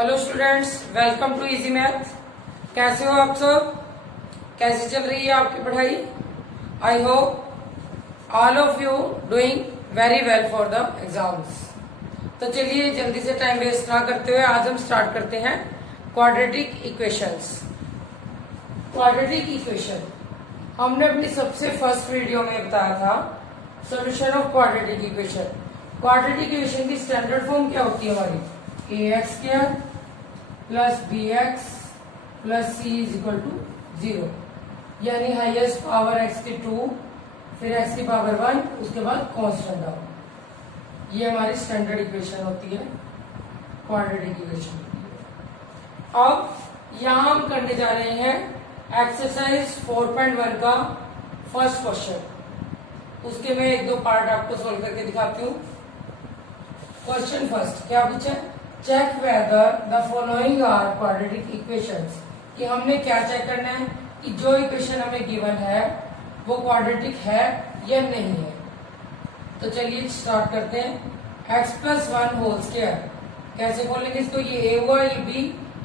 Hello students, welcome to easy math. कैसे हो आप सब? कैसी चल रही है आपकी पढ़ाई? I hope all of you doing very well for the exams. तो चलिए जल्दी से टाइम वेस्ट ना करते हुए आज हम स्टार्ट करते हैं क्वाड्रेटिक इक्वेशंस। क्वाड्रेटिक इक्वेशन हमने अपनी सबसे फर्स्ट वीडियो में बताया था solution of quadratic equation. Quadratic equation की स्टैंडर्ड फॉर्म क्या होती है हमारी? ax square plus bx plus c is equal to 0, यानी हाईएस्ट पावर x की 2, फिर x की पावर 1, उसके बाद कांस्टेंट टर्म। ये हमारी स्टैंडर्ड इक्वेशन होती है, क्वाड्रेटिक इक्वेशन। अब यहां हम करने जा रहे हैं एक्सरसाइज 4.1 का फर्स्ट क्वेश्चन। उसके मैं एक दो पार्ट आपको सोल्व करके दिखाती हूँ। क्वेश्चन फर्स्ट क्या पूछा? Check whether the following are quadratic equations. कि हमने क्या चेक करना है कि जो इक्वेशन हमें गिवन है वो क्वाड्रेटिक है या नहीं है। तो चलिए स्टार्ट करते हैं। x प्लस 1 होल स्क्वायर कैसे बोलेंगे इसको? ये a हुआ, ये b,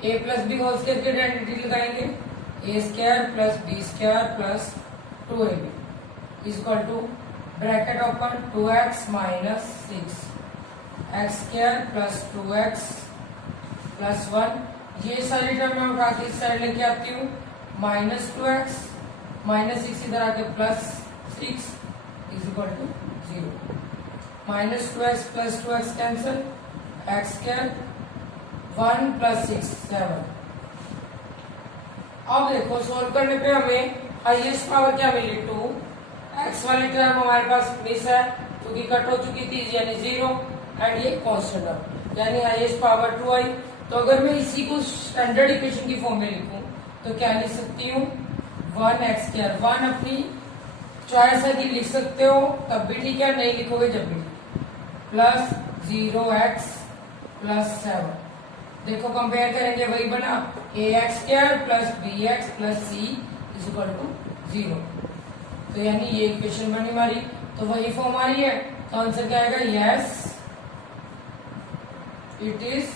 a plus B whole square की आइडेंटिटी लगाएंगे। a square plus b square plus 2ab is equal to bracket open 2x minus 6 x square plus 2x plus 1। ये सारी टर्म मैं उठा के इस साइड लेके आती हूँ। माइनस 2x माइनस 6 इधर आके plus 6 is equal to 0। Minus 2x plus 2x cancel, x square 1 plus 6 7। अब देखो सोल्व करने पे हमें हाईएस्ट पावर क्या मिली? 2। x वाली टर्म हमारे पास मिस है क्योंकि कट हो चुकी थी, यानी 0, एंड ये कांस्टेंट टर्म यानी हाईएस्ट पावर 2 आई। तो अगर मैं इसी को स्टैंडर्ड इक्वेशन की फॉर्म में लिखूं तो क्या लिख सकती हूँ? 1x square. 1 अपनी चॉइस है कि लिख सकते हो तब भी ठीक है, नहीं लिखोगे जब भी, प्लस 0x प्लस 7। देखो कंपेयर करेंगे वही बना, ax square plus bx plus c is equal to 0। तो यानी ये इक्वेशन बनी हमारी, तो वही फॉर्म आ रही है। तो आंसर क्या आएगा? Yes, it is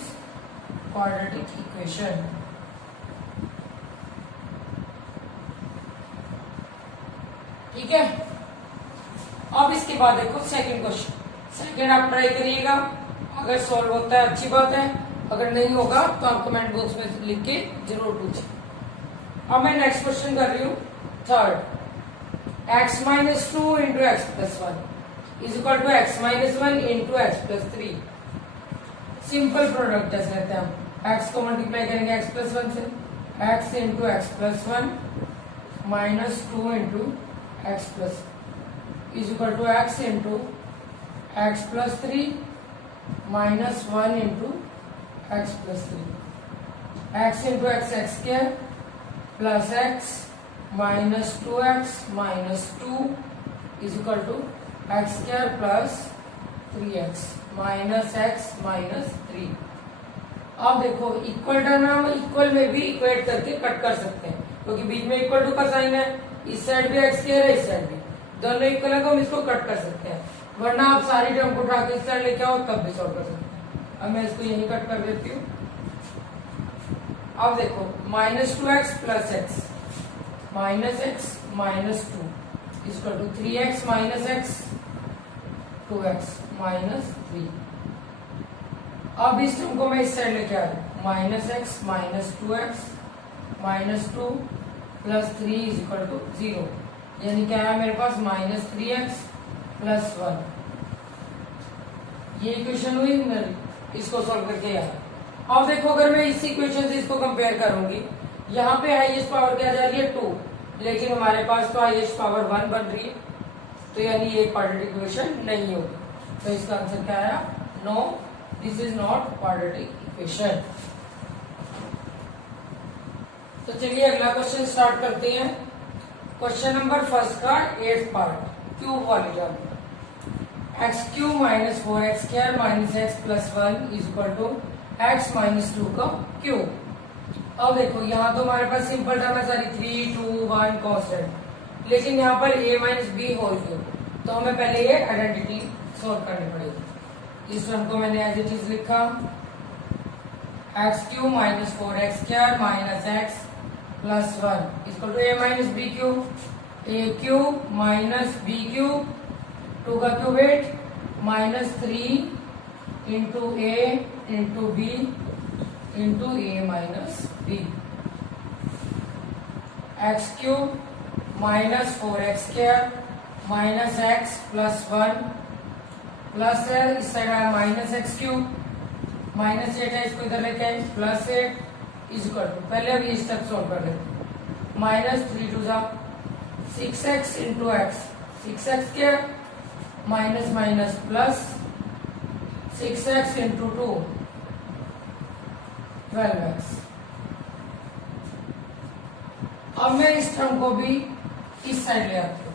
quadratic equation. ठीक है। अब इसके बाद देखो सेकंड क्वेश्चन। सेकंड आप ट्राई करिएगा, अगर सॉल्व होता है अच्छी बात है, अगर नहीं होगा तो आप कमेंट बॉक्स में लिख के जरूर पूछिए। अब मैं नेक्स्ट क्वेश्चन कर रही हूँ third. x minus 2 into X plus 1 is equal to X minus 1 into X plus 3। Simple product जैसे रहते हैं हम, x को मल्टीप्लाई करेंगे x प्लस 1 से, x into X plus 1 minus 2 into X plus is equal to X into X plus 3 minus 1 into X plus 3। X into x x square plus X minus 2x minus 2 is equal to X square plus 3x minus X minus 3। अब देखो equal term हम equal में भी equate करके cut कर सकते हैं क्योंकि बीच में इक्वल टू का साइन है, इस साइड भी एक्स स्क्वायर है, इस साइड भी, दोनों इक्वल है तो हम इसको कट कर सकते हैं। वरना आप सारी टर्म को उठा के इस साइड लेके आओ तब भी सॉल्व कर सकते हैं। अब मैं इसको यही कट कर देती हूँ। अब देखो minus 2x plus X minus X minus 2 is equal to 3x minus X 2x minus 3। अब इस टर्म को मैं इस साइड लेके आ रहा हूँ, minus X minus 2x minus 2 plus 3 is equal to 0, यानी क्या है मेरे पास? Minus 3x plus 1। ये इक्वेशन हुई मेरी, इसको सॉल्व करके यार। अब देखो अगर मैं इस इक्वेशन से इसको कंपेयर करूंगी, यहाँ पे हाईएस्ट पावर क्या जा रही है? 2, लेकिन हमारे पास तो हाईएस्ट पावर 1 बन रही है, तो यानी ये क्वाड्रेटिक इक्वेशन नहीं होगी। तो इसका आंसर क्या आया? No, this is not quadratic equation. तो चलिए अगला क्वेश्चन स्टार्ट करते हैं। क्वेश्चन नंबर फर्स्ट का 8th पार्ट, क्यूब वाली term. X cube minus 4x square minus X plus 1 is equal to X minus 2 का क्यूब। अब देखो यहाँ तो हमारे पास सिंपल टर्म है सारी, 3 2 1 कांस्टेंट, लेकिन यहाँ पर a minus B whole cube, तो हमें पहले ये आइडेंटिटी सॉल्व करनी पड़ेगी। इस टर्म को मैंने एज इट इज लिखा, X cube minus 4x² minus X plus 1 equal to A minus B cube, A cube minus B cube 2 का cube 8 minus 3 into A into B into A minus B, X cube minus 4x² minus X plus 1 plus है इस side आया minus x cube minus 8 है, इसको इधर लेके आए plus 8 is equal to, पहले अब ये स्टेप सॉल्व कर देते, minus 3 to 6x into x, 6x क्या minus minus plus 6x into 2 12x। अब मैं इस टर्म को भी इस साइड ले आती हूँ,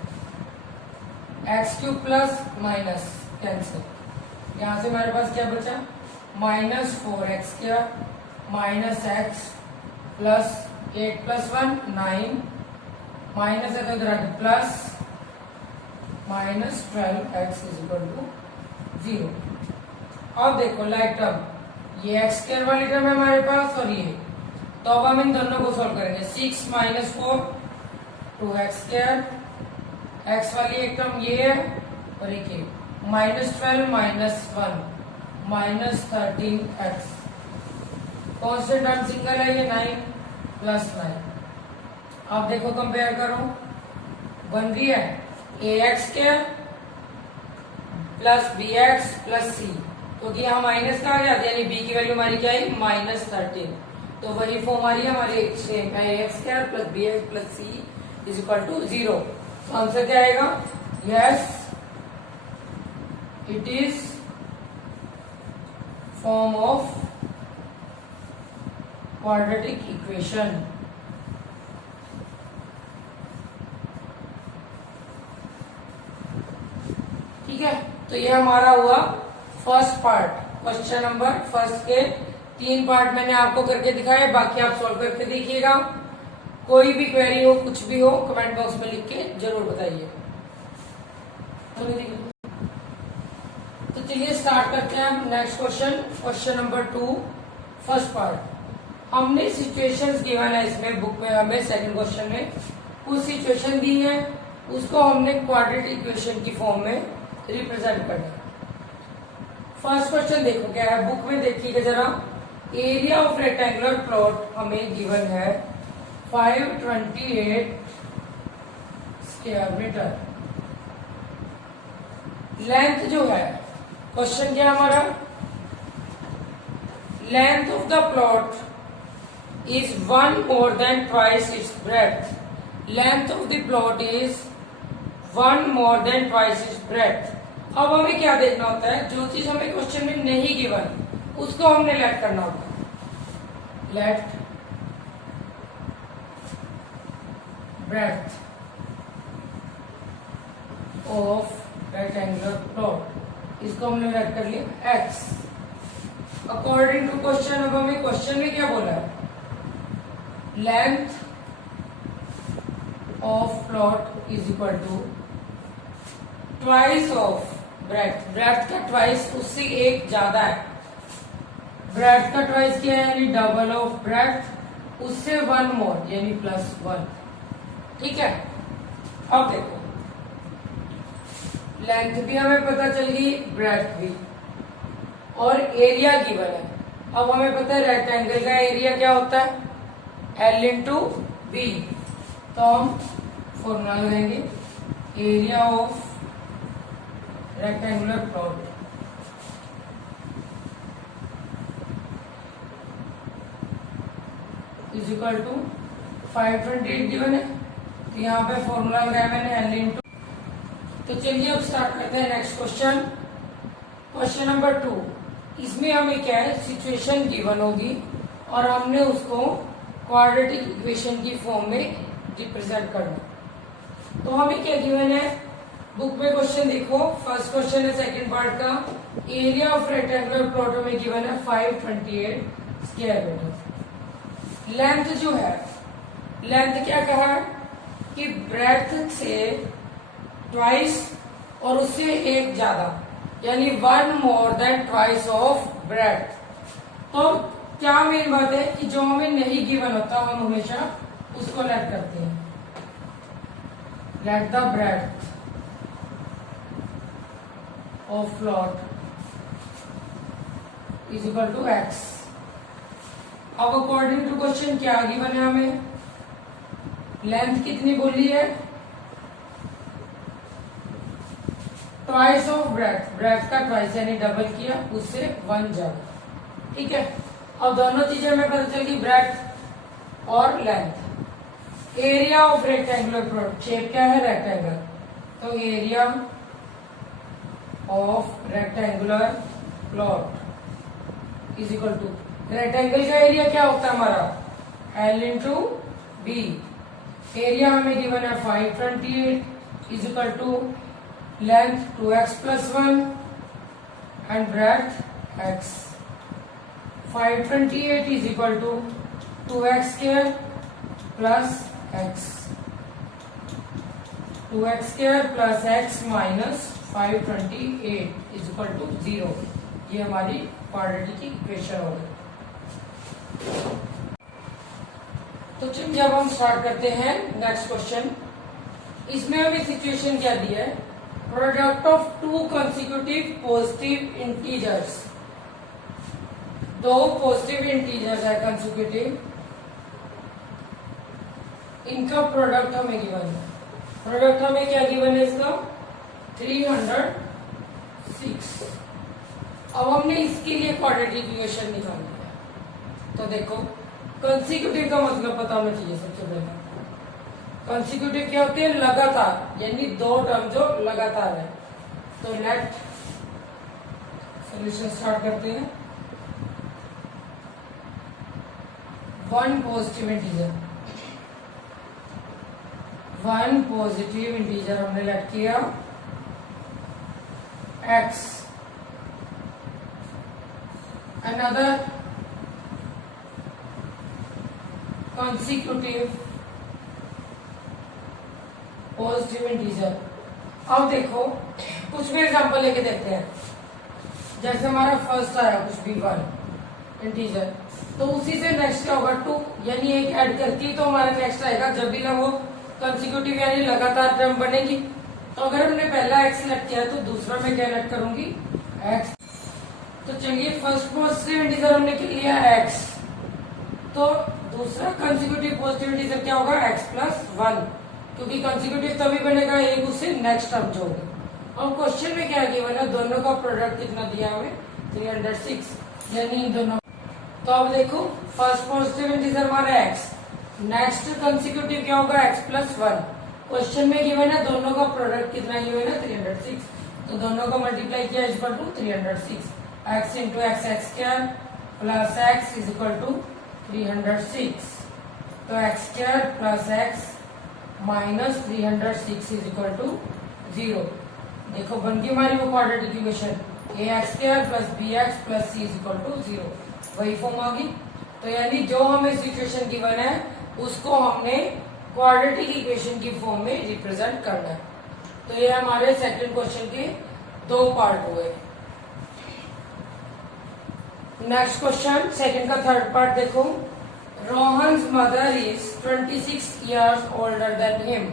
X cube plus minus cancel, यहां से मेरे पास क्या बचा minus 4x² minus X plus 8 plus 1 9 minus है तो इधर आगे plus minus 12x is equal to 0। अब देखो लाइक टर्म ये x² वाली टर्म है हमारे पास और ये, तो अब हम इन दोनों को सॉल्व करेंगे, 6 माइनस 4 2x², x वाली एक टर्म ये है और एक ये minus 12 minus 1 minus 13x, constant term single है ये 9 प्लस 9। अब देखो कंपेयर करो, बन रही है ax² plus bx plus c, तो यहाँ माइनस का आ गया यानी b की वैल्यू हमारी क्या है माइनस 13, तो वही फॉर्म आ रही है हमारी सेम है ax² plus bx plus c is equal to 0। तो आंसर क्या आएगा, yes it is form of quadratic equation. ठीक है, तो ये हमारा हुआ first part, question number first के 3 पार्ट मैंने आपको करके दिखाए, बाकी आप सॉल्व करके देखिएगा। कोई भी क्वेरी हो कुछ भी हो कमेंट बॉक्स में लिख के जरूर बताइए। तो चलिए स्टार्ट करते हैं हम next question, question number 2 first part. हमने सिचुएशंस गिवन है इसमें बुक में, हमें सेकंड क्वेश्चन में कुछ सिचुएशन दी है, उसको हमने क्वाड्रेटिक इक्वेशन की फॉर्म में रिप्रेजेंट करना है। फर्स्ट क्वेश्चन देखो क्या है, बुक में देखिएगा जरा, एरिया ऑफ रेक्टेंगुलर प्लॉट हमें गिवन है 528 स्क्वायर मीटर। लेंथ जो है, क्वेश्चन क्या हमारा, length of the plot is 1 more than twice its breadth, length of the plot is 1 more than twice its breadth। अब हमें क्या देखना होता है, जो चीज हमें क्वेश्चन में नहीं गिवन उसको हमने लेट करना होता है, let breadth of rectangular plot, इसको हमने लेट कर लिया x अकॉर्डिंग टू क्वेश्चन। अब हमें क्वेश्चन में क्या बोला है, length of plot is equal to twice of breadth, breadth का ट्वाइस उससे एक ज्यादा है, ब्रेड्थ का ट्वाइस क्या है यानी डबल ऑफ ब्रेड्थ, उससे 1 मोर यानी प्लस 1। ठीक है, अब देखो लेंथ भी हमें पता चल गई, ब्रेड्थ भी, और एरिया गिवन है। अब हमें पता है रेक्टेंगल का एरिया क्या होता है L इंटू बी, तो हम फॉर्मूला लगाएंगे, area of rectangular plot is equal to 528 given है, तो यहाँ पे फॉर्मूला लगाया मैंने L इंटू। तो चलिए अब स्टार्ट करते हैं नेक्स्ट क्वेश्चन, क्वेश्चन नंबर 2। इसमें हमें क्या है, सिचुएशन गिवन होगी और हमने उसको क्वाड्रेटिक इक्वेशन की फॉर्म में रिप्रेजेंट करना। तो हमें क्या गिवन है, बुक में क्वेश्चन देखो, फर्स्ट क्वेश्चन है सेकंड पार्ट का, एरिया ऑफ रेक्टेंगुलर प्लॉट में गिवन है 528 स्क्वायर मीटर। लेंथ जो है, लेंथ क्या कहा है कि ब्रेड्थ से ट्वाइस और उससे एक ज्यादा यानी 1 more than twice of breadth. तो क्या मेन बात है कि जो हमें नहीं गिवन होता हम हमेशा उसको लेट करते हैं। Let the breadth of plot is equal to x. अब अकॉर्डिंग टू क्वेश्चन क्या गिवन है हमें, लेंथ कितनी बोली है, ट्वाइस ऑफ ब्रेड्थ, ब्रेड्थ का ट्वाइस यानी डबल किया, उससे 1 ज्यादा। ठीक है, अब दोनों चीजें हमें पता चल गई, ब्रेड्थ और length. Area of rectangular plot, shape क्या है रेक्टेंगल, तो area of rectangular plot is equal to, rectangle का एरिया क्या होता है हमारा L इंटू बी। एरिया हमें गिवन है 528 is equal to length 2x plus 1 and breadth x. 528 is equal to 2x square plus x. 2x square plus x minus 528 is equal to 0. ये हमारी quadratic की equation हो गई। तो चलिए अब हम स्टार्ट करते हैं नेक्स्ट क्वेश्चन। इसमें हमें सिचुएशन क्या दी है, product of to consecutive positive integers, दो पॉजिटिव इंटीजर्स है कंसेक्यूटिव, इनका प्रोडक्ट हमें गिवन है। प्रोडक्ट हमें क्या गिवन है इसका 306। अब हमने इसके लिए क्वाड्रेटिक इक्वेशन निकालनी है। तो देखो कंसेक्यूटिव का मतलब पता होना चाहिए सबसे पहले। कंसेक्यूटिव क्या होते हैं, लगातार, यानी दो टर्म जो लगातार है। तो लेट सॉल्यूशन स्टार्ट करते हैं। 1 पॉजिटिव इंटीजर, 1 पॉजिटिव इंटीजर हमने लेट किया x, another consecutive positive integer. अब देखो कुछ भी एग्जांपल लेके देखते हैं। जैसे हमारा फर्स्ट आया कुछ भी 1 इंटीजर, तो उसी से नेक्स्ट क्या होगा 2, यानी एक ऐड करके तो हमारा नेक्स्ट आएगा। जब भी ना वो कंसेक्यूटिव यानी लगातार टर्म बनेगी, तो अगर हमने पहला x सेलेक्ट किया तो दूसरा मैं क्या ऐड करूंगी x। तो चलिए फर्स्ट पॉजिटिव इंटीजर हमने लिया x, तो दूसरा कंसेक्यूटिव पॉजिटिव इंटीजर क्या होगा x प्लस 1, क्योंकि कंसेक्यूटिव तभी बनेगा एक उससे नेक्स्ट टर्म जो होगा। अब क्वेश्चन में क्या गिवन है, दोनों का प्रोडक्ट कितना दिया हमें 306, यानी इन दोनों। तो अब देखो फर्स्ट पॉजिटिव इंटीजर हमारा x, नेक्स्ट कंसेक्यूटिव क्या होगा x प्लस 1। क्वेश्चन में गिवन है दोनों का प्रोडक्ट कितना गिवन है 306, तो दोनों को मल्टीप्लाई किया is equal to 306, x into x x square plus x is equal to 306। तो x square plus x minus 306 is equal to 0। देखो बन गई हमारी वो quadratic equation, ax square plus bx plus c is equal to 0, वही form आ गई। तो यानी जो हमें सिचुएशन गिवन है उसको हमने क्वाड्रेटिक इक्वेशन की फॉर्म में रिप्रेजेंट करना है। तो ये हमारे सेकंड क्वेश्चन के 2 पार्ट हुए। नेक्स्ट क्वेश्चन सेकंड का थर्ड पार्ट देखो। Rohan's mother is 26 years older than him,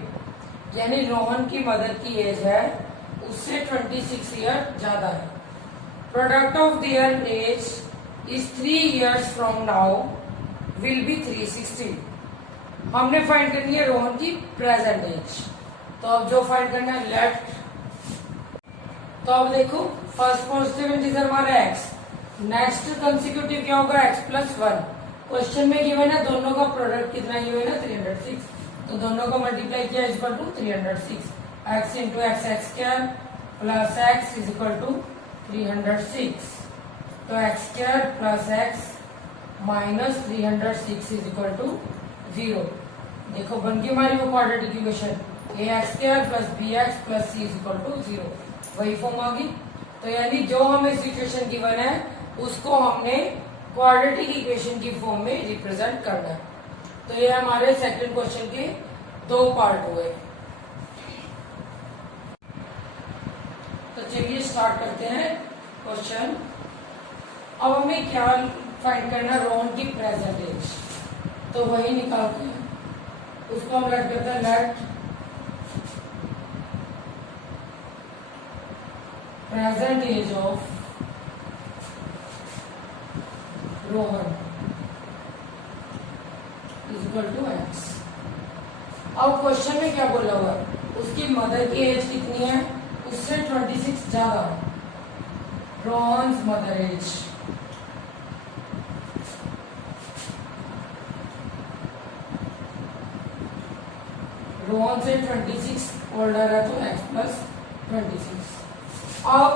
यानी रोहन की मदर की एज है उससे 26 ईयर ज्यादा है। Product of their age is 3 years from now will be 360। हमने फाइंड करनी है रोहन की प्रेजेंट एज। तो अब जो फाइंड करना है लेफ्ट। तो अब देखो फर्स्ट पॉजिटिव इंटीजर हमारा x, नेक्स्ट कंसेक्यूटिव क्या होगा x प्लस 1। क्वेश्चन में गिवन है दोनों का प्रोडक्ट कितना गिवन है 306, तो दोनों को मल्टीप्लाई किया is equal to 306, x into x x square plus x is equal to 306। तो x square plus x minus 306 is equal to 0। देखो बन गई हमारी वो quadratic equation, ax square plus bx plus c is equal to 0, वही form आ गई। तो यानी जो हमें सिचुएशन गिवन है उसको हमने क्वाड्रेटिक इक्वेशन की फॉर्म में रिप्रेजेंट करना है। तो ये हमारे सेकंड क्वेश्चन के 2 पार्ट हुए। तो चलिए स्टार्ट करते हैं क्वेश्चन। अब हमें क्या फाइंड करना रोहन की प्रेजेंट एज, तो वही निकालते हैं, उसको हम लेट करते हैं let present age of Rohan is equal to x. अब क्वेश्चन में क्या बोला हुआ है, उसकी मदर की एज कितनी है, उससे 26 ज्यादा। रोहन्स मदर एज रोहन से 26 ओल्डर है तो x प्लस 26। अब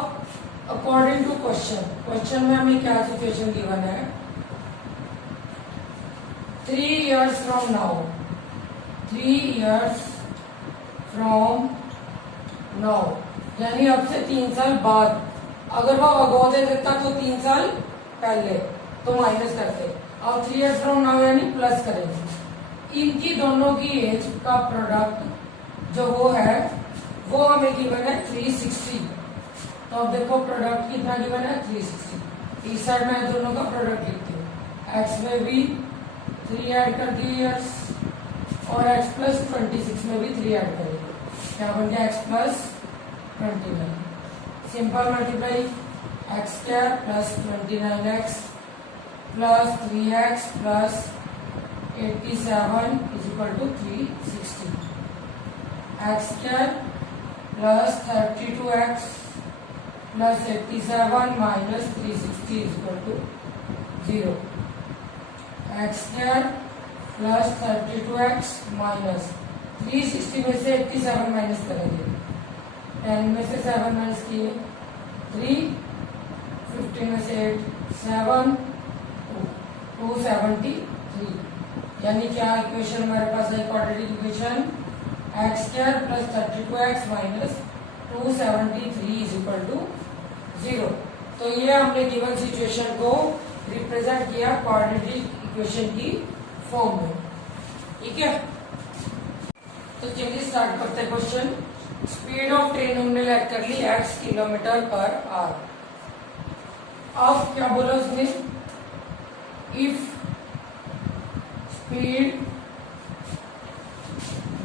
अकॉर्डिंग टू क्वेश्चन में हमें क्या सिचुएशन गिवन है, 3 years from now, 3 years from now, यानी अब से 3 साल बाद। अगर वो अगो दे देता तो 3 साल पहले, तो माइनस करते। अब 3 years from now यानी प्लस करेंगे। इनकी दोनों की एज का प्रोडक्ट जो वो है वो हमें गिवन है 360। तो अब देखो प्रोडक्ट कितना गिवन है 360। इस साइड में दोनों का प्रोडक्ट लिखती हूँ, एक्स में भी 3 ऐड कर दिए ईयर्स और x प्लस 26 में भी 3 ऐड करेंगे, क्या बन गया x plus 29। Simple multiply x square plus 29x plus 3x plus 87 is equal to 360। X square plus 32x plus 87 minus 360 is equal to 0। X square plus 32x minus 360 में से 87 minus करेंगे, 10 में से 7 माइनस किए 3, 15 में से 8 7, 273। यानी क्या इक्वेशन हमारे पास है, quadratic equation x square plus 32x minus 273 is equal to 0। तो ये हमने गिवन सिचुएशन को रिप्रेजेंट किया क्वाड्रेटिक इक्वेशन की फॉर्म में, ठीक है। तो चलिए स्टार्ट करते हैं क्वेश्चन। स्पीड ऑफ ट्रेन हमने लेट कर ली x किलोमीटर पर आवर। अब क्या बोला उसने, इफ स्पीड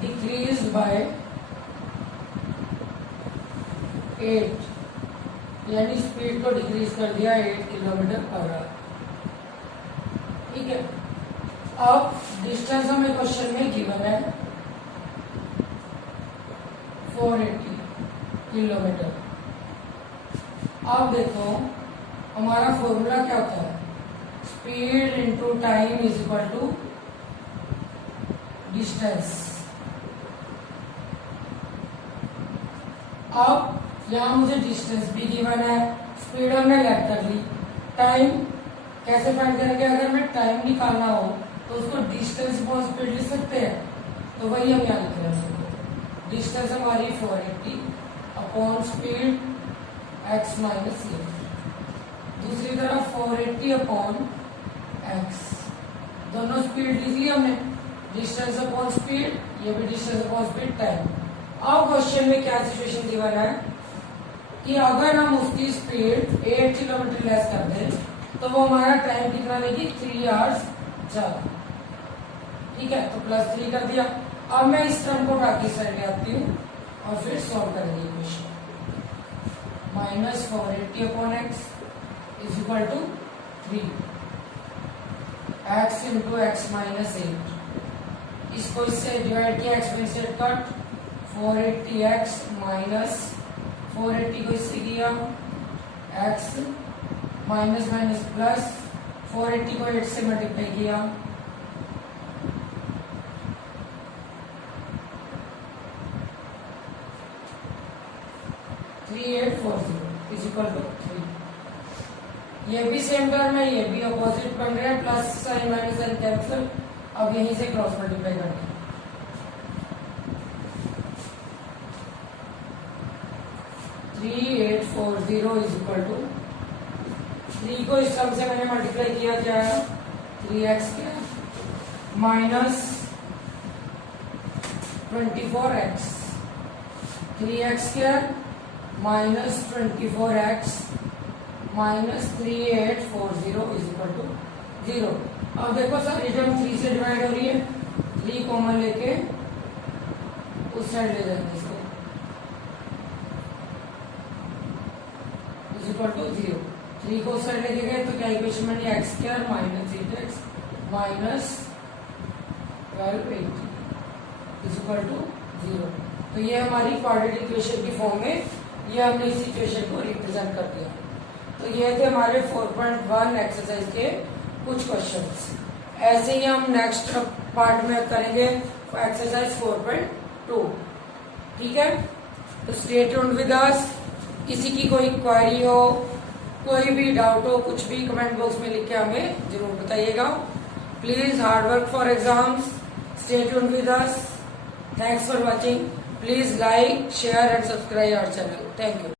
डिक्रीज बाय 8, यानी स्पीड को डिक्रीज कर दिया 8 किलोमीटर पर आवर, ठीक है। अब डिस्टेंस हमें क्वेश्चन में गिवन है 480 किलोमीटर। अब देखो हमारा फॉर्मूला क्या होता है, speed into time is equal to distance. अब यहाँ मुझे डिस्टेंस भी गिवन है, स्पीड हमने लेट कर ली, टाइम कैसे फाइंड करेंगे, अगर हमें टाइम निकालना हो तो उसको डिस्टेंस अपॉन स्पीड लिख सकते हैं, तो वही हम यहाँ लिख रहे हैं। डिस्टेंस हमारी 480 अपॉन स्पीड x माइनस ए, दूसरी तरफ 480 अपॉन x, दोनों स्पीड लिख ली हमने, डिस्टेंस अपॉन स्पीड, ये भी डिस्टेंस अपॉन स्पीड टाइम। अब क्वेश्चन में क्या सिचुएशन गिवन है कि अगर हम उसकी स्पीड 8 किलोमीटर लेस कर दें तो वो हमारा टाइम कितना लेगी, 3 आवर्स ज्यादा, ठीक है। तो +3 कर दिया। अब मैं इस टर्म को बाकी साइड ले आती हूँ और फिर सॉल्व करेंगे equation. -480 upon x is equal to 3 x into x minus 8। इसको इससे डिवाइड किया, x में से कट, 480x माइनस 480 को इससे किया x माइनस माइनस प्लस 480 को 8 से मल्टीप्लाई किया, इज इक्वल टू 3। ये भी सेम टर्म है, ये भी अपोजिट बन रहे हैं, plus sign minus sign cancel. अब यहीं से क्रॉस मल्टीप्लाई करते हैं, 3840 इज इक्वल टू 3 को इस टर्म से मैंने मल्टीप्लाई किया, क्या है 3x क्या माइनस 24x, 3x क्या minus 24x minus 3840 is equal to 0। अब देखो सारी टर्म 3 से डिवाइड हो रही है, 3 कॉमन लेके उस साइड ले जाएंगे इसको, इज इक्वल टू 0। 3 को उस साइड लेके गए तो क्या इक्वेशन बनी, x square minus 8x minus 1280 is equal to 0। तो ये हमारी क्वाड्रेटिक इक्वेशन की फॉर्म में, ये हमने इस इक्वेशन को रिप्रेजेंट कर दिया। तो ये थे हमारे 4.1 एक्सरसाइज के कुछ क्वेश्चंस। ऐसे ही हम नेक्स्ट पार्ट में करेंगे एक्सरसाइज 4.2। ठीक है, तो स्टे ट्यून्ड विद अस। किसी की कोई क्वेरी हो, कोई भी डाउट हो, कुछ भी कमेंट बॉक्स में लिख के हमें जरूर बताइएगा। Please hard work for exams, stay tuned with us. Thanks for watching. Please like, share and subscribe our channel. Thank you.